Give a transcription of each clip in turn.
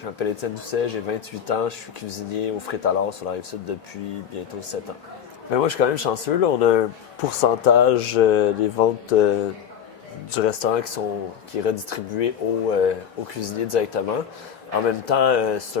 Je m'appelle Étienne Doucet, j'ai 28 ans, je suis cuisinier au Frétalard sur la Rive-Sud depuis bientôt 7 ans. Mais moi, je suis quand même chanceux, là. On a un pourcentage des ventes du restaurant qui est redistribué aux cuisiniers directement. En même temps, c'est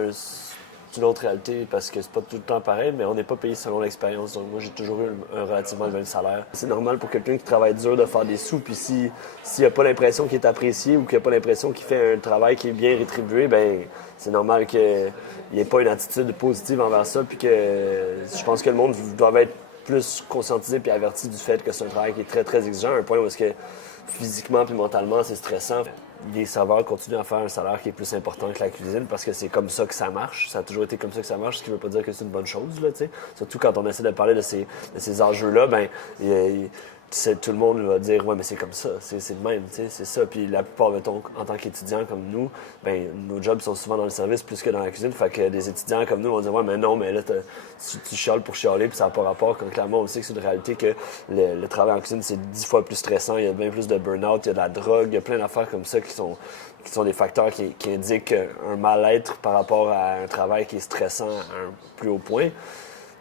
une autre réalité parce que c'est pas tout le temps pareil, mais on n'est pas payé selon l'expérience. Donc moi, j'ai toujours eu un relativement le même salaire. C'est normal pour quelqu'un qui travaille dur de faire des sous, puis s'il n'a pas l'impression qu'il est apprécié ou qu'il n'a pas l'impression qu'il fait un travail qui est bien rétribué, ben c'est normal qu'il n'y ait pas une attitude positive envers ça, puis que je pense que le monde doit être plus conscientisé puis averti du fait que c'est un travail qui est très, très exigeant, à un point où est-ce que physiquement puis mentalement, c'est stressant. Les serveurs continuent à faire un salaire qui est plus important que la cuisine parce que c'est comme ça que ça marche. Ça a toujours été comme ça que ça marche, ce qui ne veut pas dire que c'est une bonne chose, là, tu sais. Surtout quand on essaie de parler de ces enjeux-là, ben, tout le monde va dire ouais mais c'est comme ça, c'est le même, tu sais, c'est ça. Puis la plupart mettons en tant qu'étudiants comme nous, ben nos jobs sont souvent dans le service plus que dans la cuisine, fait que des étudiants comme nous vont dire ouais mais non mais là tu chiales pour chialer puis ça n'a pas rapport, quand clairement on sait que c'est une réalité que le travail en cuisine c'est 10 fois plus stressant, il y a bien plus de burn-out, il y a de la drogue, il y a plein d'affaires comme ça qui sont des facteurs qui indiquent un mal-être par rapport à un travail qui est stressant à un plus haut point.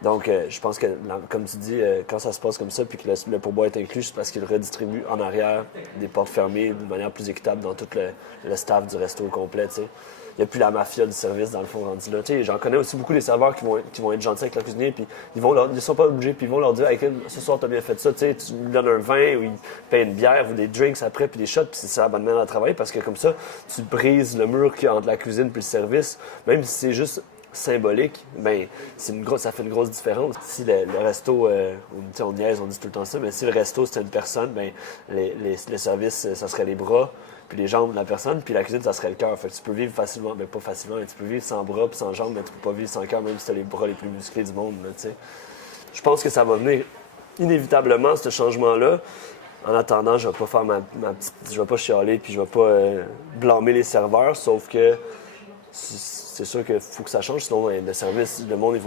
Donc, je pense que, comme tu dis, quand ça se passe comme ça, puis que le pourboire est inclus, c'est parce qu'il redistribue en arrière des portes fermées d'une manière plus équitable dans tout le staff du resto au complet, tu sais. Il n'y a plus la mafia du service, dans le fond, rendu là. Tu sais, j'en connais aussi beaucoup des serveurs qui vont être gentils avec leur cuisinier, puis ils sont pas obligés, puis ils vont leur dire hey, ce soir, t'as bien fait ça, tu sais, tu lui donnes un vin, ou ils payent une bière, ou des drinks après, puis des shots, puis c'est la bonne manière de travailler, parce que comme ça, tu brises le mur qu'il y a entre la cuisine puis le service, même si c'est juste symbolique, ben ça fait une grosse différence. Si le resto, on niaise, on dit tout le temps ça, mais si le resto c'était une personne, ben les services, ça serait les bras, puis les jambes de la personne, puis la cuisine, ça serait le cœur. Fait que tu peux vivre facilement, ben pas facilement, mais tu peux vivre sans bras puis sans jambes, mais tu peux pas vivre sans cœur, même si t'as les bras les plus musclés du monde, là, tu sais. Je pense que ça va venir inévitablement, ce changement-là. En attendant, je vais pas faire je vais pas chialer, puis je vais pas blâmer les serveurs, sauf que c'est sûr qu'il faut que ça change, sinon le service, le monde,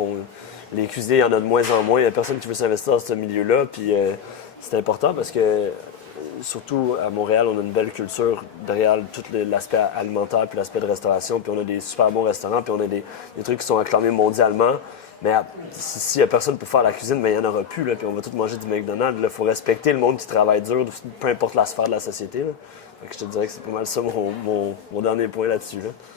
les cuisiniers, il y en a de moins en moins. Il n'y a personne qui veut s'investir dans ce milieu-là. Puis c'est important parce que, surtout à Montréal, on a une belle culture derrière tout l'aspect alimentaire puis l'aspect de restauration. Puis on a des super bons restaurants, puis on a des trucs qui sont acclamés mondialement. Mais s'il n'y a personne pour faire la cuisine, ben, il n'y en aura plus. Là, puis on va tous manger du McDonald's. Il faut respecter le monde qui travaille dur, peu importe la sphère de la société. Là. Fait que je te dirais que c'est pas mal ça mon dernier point là-dessus. Là.